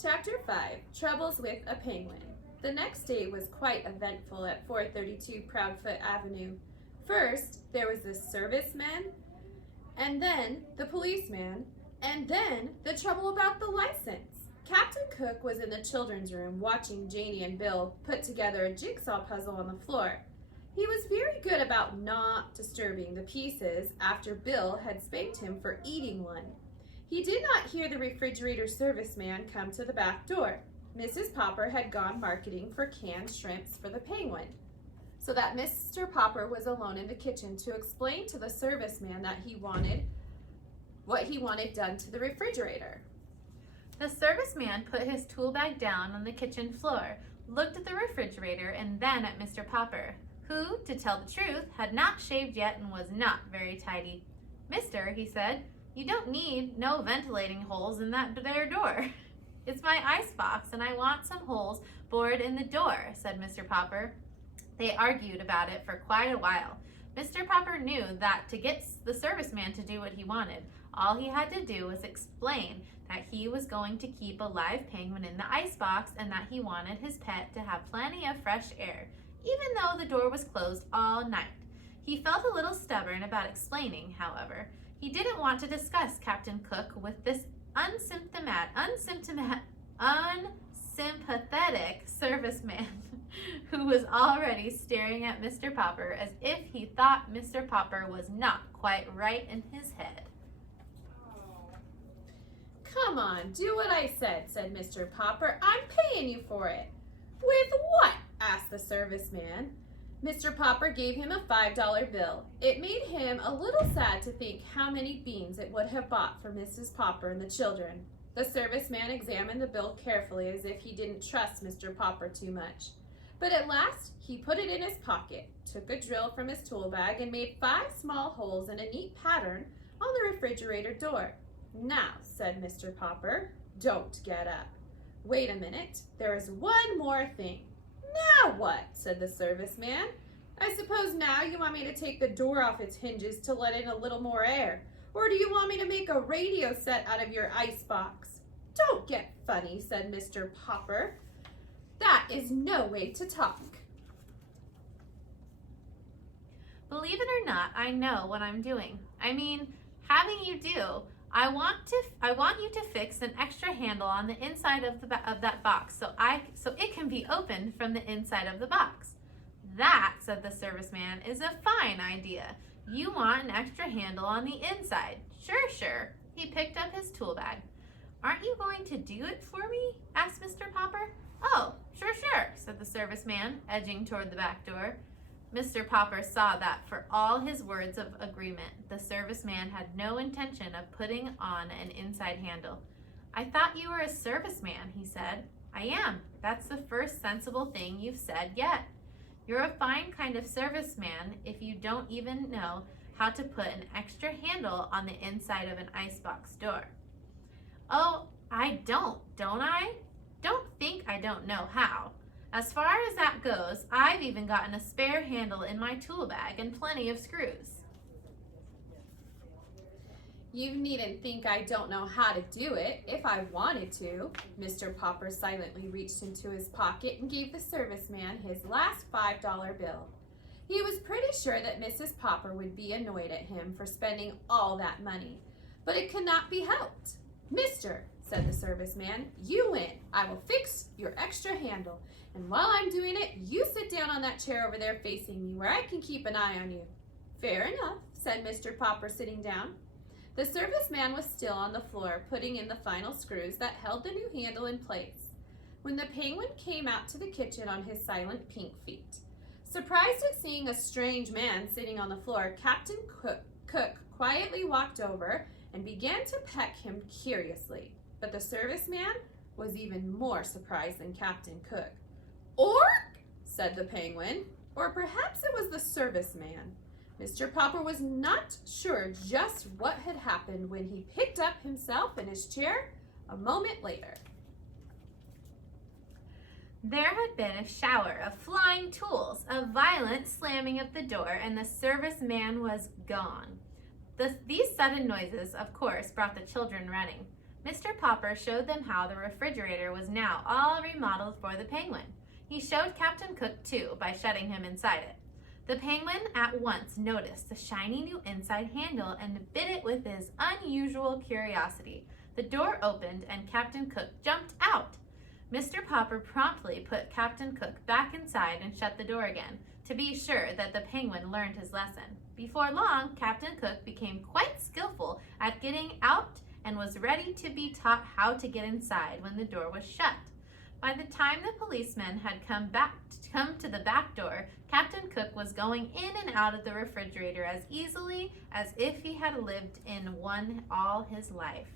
Chapter 5, Troubles with a Penguin. The next day was quite eventful at 432 Proudfoot Avenue. First, there was the serviceman, and then the policeman, and then the trouble about the license. Captain Cook was in the children's room watching Janie and Bill put together a jigsaw puzzle on the floor. He was very good about not disturbing the pieces after Bill had spanked him for eating one. He did not hear the refrigerator serviceman come to the back door. Mrs. Popper had gone marketing for canned shrimps for the Penguin, so that Mr. Popper was alone in the kitchen to explain to the serviceman that what he wanted done to the refrigerator. The serviceman put his tool bag down on the kitchen floor, looked at the refrigerator, and then at Mr. Popper, who, to tell the truth, had not shaved yet and was not very tidy. "Mister," he said, "you don't need no ventilating holes in that there door." "It's my ice box, and I want some holes bored in the door," said Mr. Popper. They argued about it for quite a while. Mr. Popper knew that to get the serviceman to do what he wanted, all he had to do was explain that he was going to keep a live penguin in the ice box and that he wanted his pet to have plenty of fresh air, even though the door was closed all night. He felt a little stubborn about explaining, however. He didn't want to discuss Captain Cook with this unsympathetic serviceman who was already staring at Mr. Popper as if he thought Mr. Popper was not quite right in his head. "Come on, do what I said," said Mr. Popper. "I'm paying you for it." "With what?" asked the serviceman. Mr. Popper gave him a $5 bill. It made him a little sad to think how many beans it would have bought for Mrs. Popper and the children. The serviceman examined the bill carefully as if he didn't trust Mr. Popper too much. But at last he put it in his pocket, took a drill from his tool bag, and made 5 small holes in a neat pattern on the refrigerator door. "Now," said Mr. Popper, "don't get up. Wait a minute, there is one more thing." "Now what?" said the serviceman. "I suppose now you want me to take the door off its hinges to let in a little more air. Or do you want me to make a radio set out of your ice box?" "Don't get funny," said Mr. Popper. "That is no way to talk." "Believe it or not, I know what I'm doing. I mean, having you do. I want you to fix an extra handle on the inside of that box so it can be opened from the inside of the box." "That," said the serviceman, "is a fine idea. You want an extra handle on the inside. Sure." He picked up his tool bag. "Aren't you going to do it for me?" asked Mr. Popper. "Oh, sure," said the serviceman, edging toward the back door. Mr. Popper saw that for all his words of agreement, the serviceman had no intention of putting on an inside handle. "I thought you were a serviceman," he said. "I am. That's the first sensible thing you've said yet. You're a fine kind of serviceman if you don't even know how to put an extra handle on the inside of an icebox door." "Oh, I don't I? Don't think I don't know how. As far as that goes, I've even gotten a spare handle in my tool bag and plenty of screws." "You needn't think I don't know how to do it if I wanted to." Mr. Popper silently reached into his pocket and gave the serviceman his last $5 bill. He was pretty sure that Mrs. Popper would be annoyed at him for spending all that money, but it could not be helped. "Mister," said the serviceman, "you win. I will fix your extra handle. And while I'm doing it, you sit down on that chair over there facing me where I can keep an eye on you." "Fair enough," said Mr. Popper, sitting down. The serviceman was still on the floor, putting in the final screws that held the new handle in place, when the Penguin came out to the kitchen on his silent pink feet. Surprised at seeing a strange man sitting on the floor, Captain Cook quietly walked over and began to peck him curiously. But the serviceman was even more surprised than Captain Cook. "Ork!" said the Penguin. Or perhaps it was the serviceman. Mr. Popper was not sure just what had happened when he picked up himself in his chair a moment later. There had been a shower of flying tools, a violent slamming of the door, and the serviceman was gone. These sudden noises, of course, brought the children running. Mr. Popper showed them how the refrigerator was now all remodeled for the Penguin. He showed Captain Cook too by shutting him inside it. The Penguin at once noticed the shiny new inside handle and bit it with his unusual curiosity. The door opened and Captain Cook jumped out. Mr. Popper promptly put Captain Cook back inside and shut the door again, to be sure that the Penguin learned his lesson. Before long, Captain Cook became quite skillful at getting out and was ready to be taught how to get inside when the door was shut. By the time the policeman had come to the back door, Captain Cook was going in and out of the refrigerator as easily as if he had lived in one all his life.